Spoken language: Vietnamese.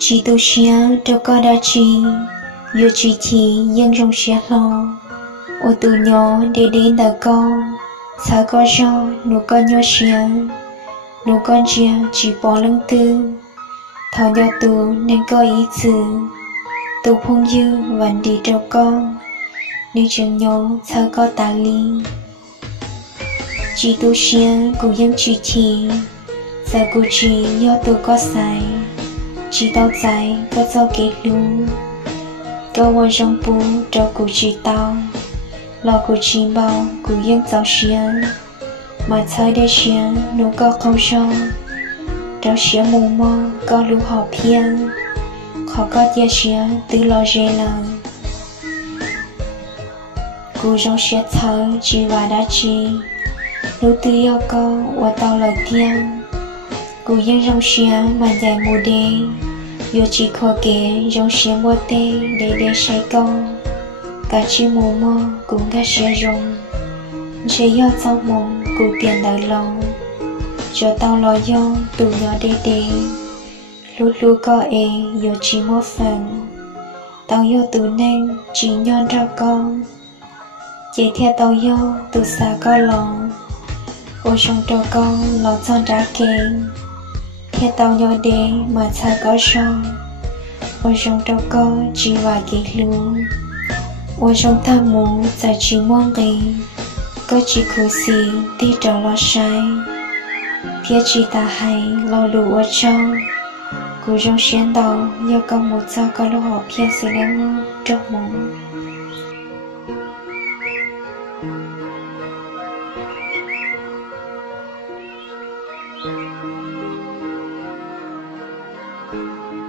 Chỉ tu xia đâu có đa chi, yêu chỉ thì dân trong xia lo. Ô tu nhỏ để đến đời con, sao có do nụ con nhỏ xia, nụ con chia chỉ bỏ lưng tư. Thọ nhỏ tu nên có ý chữ, tu phong dư vẫn đi trong con, nếu chẳng nhỏ sao có tà ly. Chỉ tu xia cũng dân chỉ thì, sao cũng chỉ do tu có sai. Chỉ tao dài có do kết lưu có vô trong bố cho cụ chỉ tao lo cụ chỉ bao cụ yên giáo xia mà chơi để xia nếu có không cho cháu xia mù mò có lưu họ phiên khó có tia xia tự lo dễ lòng cụ trong xia thơ chỉ và đã chỉ nếu tự yêu có và tao lời tiên cụ yên trong xia mà dài mù đê yêu chỉ khó kể trong xia mùa tê để say con cả chỉ mù mò cũng cả xia rong sẽ yêu trong mộng cụ tiền đời lòng cho tao lo yêu tụ nhỏ đê lúc lúc có yêu chỉ một phần tao yêu tụ nên chỉ nhon ra con chỉ theo tao yêu tụ xa có lòng ôi trong cho con lo chọn ra kênh theo tao nhỏ đê mà xa có sông ôi trong cho con chỉ và kỹ lưu ôi trong tham mũ giải chỉ mong gì có chỉ khổ xì đi trở lo sai phía chỉ ta hay lo lụ ở trong cú trong xuyên đầu nhờ con một sao có lô họ phía sẽ lên trong mộng Thank you.